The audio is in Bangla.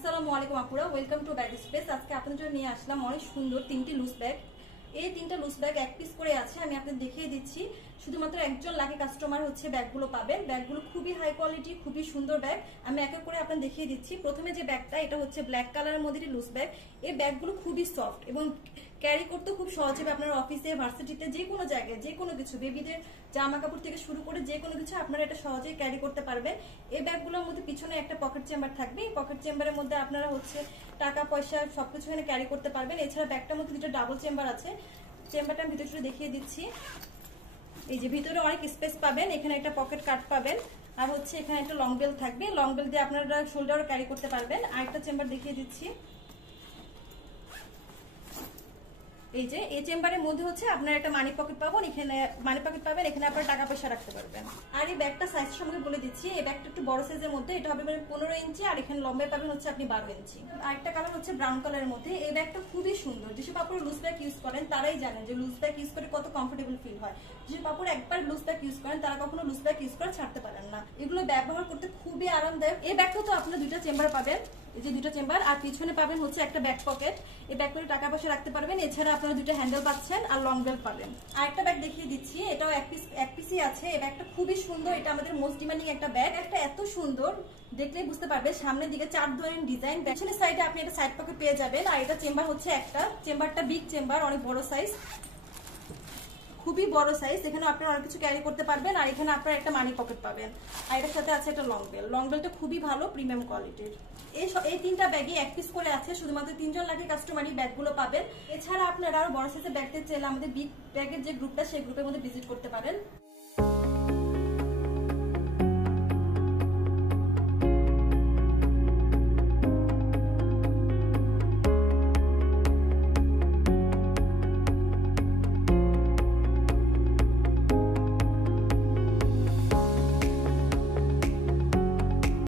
আসসালামু আলাইকুম আপুরা, ওয়েলকাম টু ব্যাগ স্পেস। আজকে আপনাদের জন্য নিয়ে আসলাম অনেক সুন্দর তিনটি লুজ ব্যাগ। এই তিনটা লুজ ব্যাগ এক পিস করে আছে, আমি আপনাদের দেখিয়ে দিচ্ছি। শুধুমাত্র একজন লাকি কাস্টমার হচ্ছে ব্যাগগুলো পাবেন। ব্যাগগুলো খুবই হাই কোয়ালিটি, খুবই সুন্দর ব্যাগ। আমি এক এক করে আপনাদের দেখিয়ে দিচ্ছি। প্রথমে যে ব্যাগটা, এটা হচ্ছে ব্ল্যাক কালারের মধ্যে লুজ ব্যাগ। এই ব্যাগগুলো খুবই সফট এবং ক্যারি করতে খুব সহজ হবে। আপনার অফিসে, ভার্সিটিতে, যে কোনো জায়গায় যে কোনো কিছু, বেবিদের জামা কাপড় থেকে শুরু করে যে কোনো কিছু আপনারা এটা সহজেই ক্যারি করতে পারবেন। এই ব্যাগগুলোর মধ্যে পিছনে একটা পকেট চেম্বার থাকবে। এই পকেট চেম্বারের মধ্যে আপনারা হচ্ছে টাকা পয়সা সবকিছু এখানে ক্যারি করতে পারবেন। এছাড়া ব্যাগটার মধ্যে দুটো ডাবল চেম্বার আছে। চেম্বারটা আমি ভিতরে দেখিয়ে দিচ্ছি। এই যে ভিতরে অনেক স্পেস পাবেন, এখানে একটা পকেট কাট পাবেন, আর হচ্ছে এখানে একটা লং বেল থাকবে। লং বেল দিয়ে আপনারা শোল্ডারও ক্যারি করতে পারবেন। আর একটা চেম্বার দেখিয়ে দিচ্ছি। এই যে এই চেম্বারের মধ্যে হচ্ছে আপনার একটা মানি পকেট পাবেন, এখানে মানি পকেট পাবেন, এখানে আপনারা টাকা পয়সা রাখতে পারবেন। আর এই ব্যাগটা সাইজ সম্বন্ধে বলে দিচ্ছি। এই ব্যাগটা একটু বড় সাইজের মধ্যে, এটা হবে 15 ইঞ্চি, আর এখানে লম্বায় পাবেন হচ্ছে আপনি 12 ইঞ্চি। আর একটা কালার হচ্ছে ব্রাউন কালারের মধ্যে। এই ব্যাগটা খুবই সুন্দর। যেসব আপনারা লুজ ব্যাগ ইউজ করেন তারাই জানেন যে লুজ ব্যাগ ইউজ করে কত কমফোর্টেবল ফিল হয়। যেসব আপনারা একবার লুজ ব্যাগ ইউজ করেন তারা কখনো লুজ ব্যাগ ইউজ করে ছাড়তে পারেন না। এগুলো ব্যবহার করতে খুবই আরামদায়ক। এই ব্যাগটা তো আপনারা দুইটা চেম্বার পাবেন, এই যে দুটো চেম্বার, আর পিছনে পাবেন হচ্ছে একটা ব্যাক পকেট। এই ব্যাগ করে টাকা পয়সা রাখতে পারবেন। এছাড়া আপনারা দুটো হ্যান্ডেল পাচ্ছেন আর লং বেল পাবেন। আর একটা ব্যাগ দেখিয়ে দিচ্ছি, এটাও এক পিসই আছে। এই ব্যাগটা খুবই সুন্দর, এটা আমাদের মোস্ট ডিমান্ডিং একটা ব্যাগ। একটা এত সুন্দর, দেখলেই বুঝতে পারবে। সামনের দিকে 4 ধরনের ডিজাইন, পেছনের সাইডে আপনি এটা সাইড পকেট পেয়ে যাবেন। আর এটা চেম্বার হচ্ছে একটা, চেম্বারটা বিগ চেম্বার, অনেক বড় সাইজ, খুবই বড় সাইজ। এখানে আপনারা অনেক কিছু ক্যারি করতে পারবেন। আর এখানে আপনারা একটা মানি পকেট পাবেন। আর এটার সাথে আছে একটা লং বেল। লং বেলটা খুবই ভালো, প্রিমিয়াম কোয়ালিটির। এই তিনটা ব্যাগই এক পিস করে আছে। শুধুমাত্র 3 জন লাকি কাস্টমারই ব্যাগগুলো পাবেন। এছাড়া আপনারা আরো বড় সাইজের ব্যাগ চাইলে আমাদের বিগ ব্যাগের যে গ্রুপটা, সেই গ্রুপের মধ্যে ভিজিট করতে পারেন।